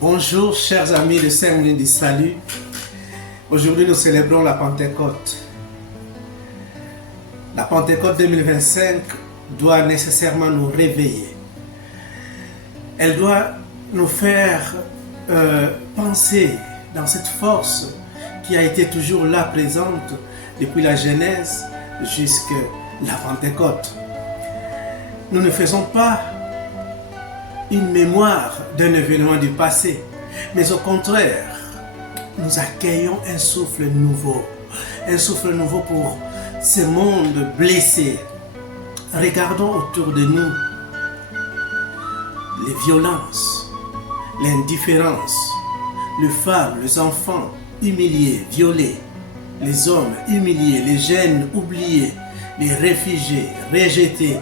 Bonjour chers amis de Saint-Denis du Salut. Aujourd'hui nous célébrons la Pentecôte. La Pentecôte 2025 doit nécessairement nous réveiller. Elle doit nous faire penser dans cette force qui a été toujours là présente depuis la Genèse jusqu'à la Pentecôte. Nous ne faisons pas une mémoire d'un événement du passé, mais au contraire, nous accueillons un souffle nouveau pour ce monde blessé. Regardons autour de nous les violences, l'indifférence, les femmes, les enfants humiliés, violés, les hommes humiliés, les jeunes oubliés, les réfugiés, rejetés.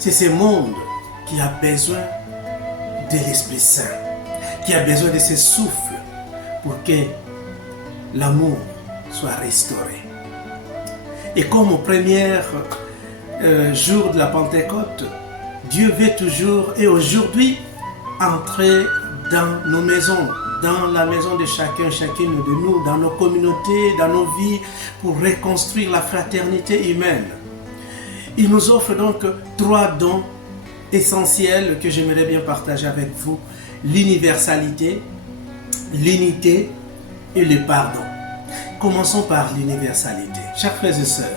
C'est ce monde qui a besoin de l'Esprit Saint, qui a besoin de ce souffle pour que l'amour soit restauré. Et comme au premier jour de la Pentecôte, Dieu veut toujours et aujourd'hui entrer dans nos maisons, dans la maison de chacune de nous, dans nos communautés, dans nos vies, pour reconstruire la fraternité humaine. Il nous offre donc 3 dons essentiels que j'aimerais bien partager avec vous: l'universalité, l'unité et le pardon. Commençons par l'universalité. Chers frères et sœurs,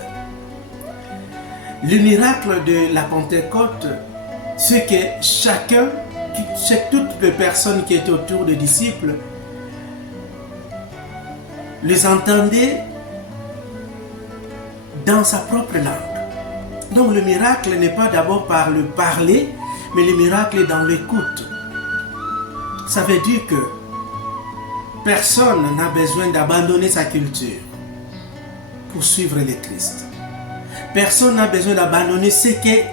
le miracle de la Pentecôte, c'est que toutes les personnes qui étaient autour des disciples les entendaient dans sa propre langue. Donc le miracle n'est pas d'abord par le parler, mais le miracle est dans l'écoute. Ça veut dire que personne n'a besoin d'abandonner sa culture pour suivre le Christ. Personne n'a besoin d'abandonner ce qu'il est,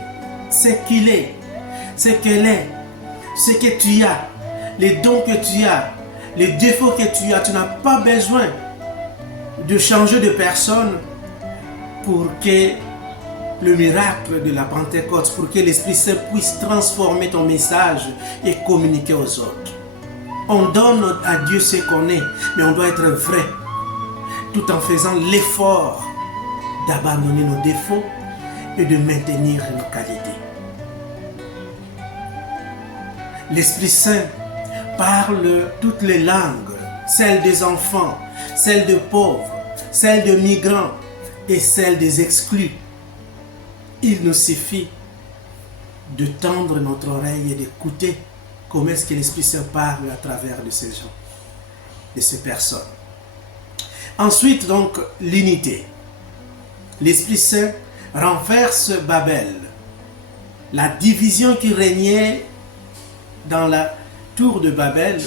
ce qu'elle est, ce que tu as, les dons que tu as, les défauts que tu as. Tu n'as pas besoin de changer de personne pour que le miracle de la Pentecôte, pour que l'Esprit Saint puisse transformer ton message et communiquer aux autres. On donne à Dieu ce qu'on est, mais on doit être vrai, tout en faisant l'effort d'abandonner nos défauts et de maintenir nos qualités. L'Esprit Saint parle toutes les langues, celles des enfants, celles des pauvres, celles des migrants et celles des exclus. Il nous suffit de tendre notre oreille et d'écouter comment est-ce que l'Esprit Saint parle à travers de ces gens, de ces personnes. Ensuite, donc, l'unité. L'Esprit Saint renverse Babel. La division qui régnait dans la tour de Babel,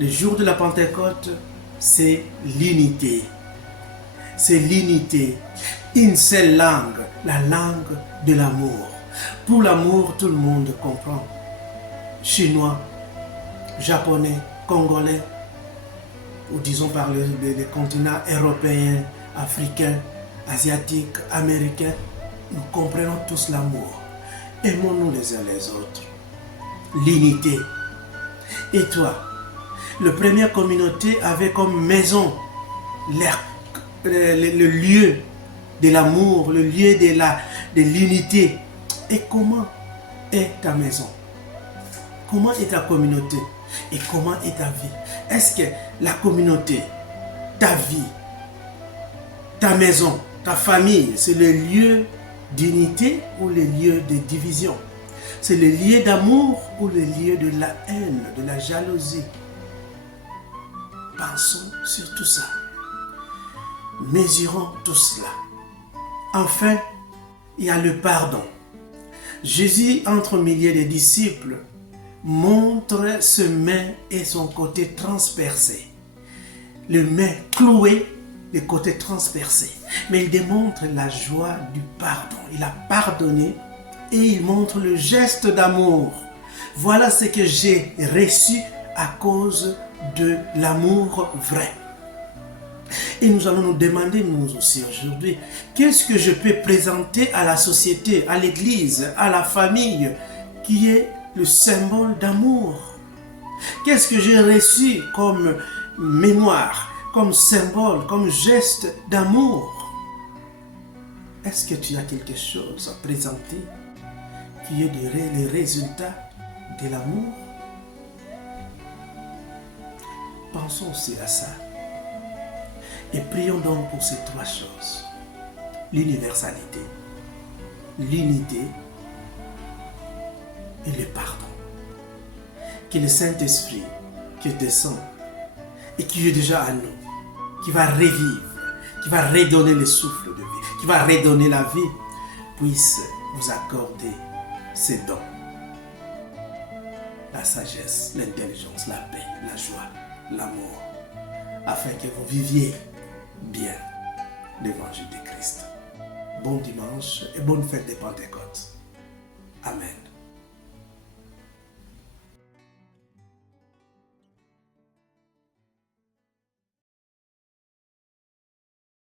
le jour de la Pentecôte, c'est l'unité. C'est l'unité. Une seule langue, la langue de l'amour. Pour l'amour, tout le monde comprend. Chinois, japonais, congolais, ou disons par les continents européens, africains, asiatiques, américains, nous comprenons tous l'amour. Aimons-nous les uns les autres. L'unité. Et toi, la première communauté avait comme maison le lieu de l'amour, le lieu de l'unité. Et comment est ta maison? Comment est ta communauté? Et comment est ta vie? Est-ce que la communauté, ta vie, ta maison, ta famille, c'est le lieu d'unité ou le lieu de division? C'est le lieu d'amour ou le lieu de la haine, de la jalousie? Pensons sur tout ça. Mesurons tout cela. Enfin, il y a le pardon. Jésus, entre milliers de disciples, montre ce main et son côté transpercé. Le main cloué, le côté transpercé. Mais il démontre la joie du pardon. Il a pardonné et il montre le geste d'amour. Voilà ce que j'ai reçu à cause de l'amour vrai. Et nous allons nous demander, nous aussi aujourd'hui, qu'est-ce que je peux présenter à la société, à l'église, à la famille, qui est le symbole d'amour. Qu'est-ce que j'ai reçu comme mémoire, comme symbole, comme geste d'amour? Est-ce que tu as quelque chose à présenter qui est les résultats de l'amour? Pensons aussi à ça. Et prions donc pour ces trois choses. L'universalité, l'unité et le pardon. Que le Saint-Esprit qui descend et qui est déjà à nous, qui va revivre, qui va redonner le souffle de vie, qui va redonner la vie, puisse vous accorder ces dons. La sagesse, l'intelligence, la paix, la joie, l'amour, afin que vous viviez bien l'évangile de Christ. Bon dimanche et bonne fête de Pentecôte. Amen.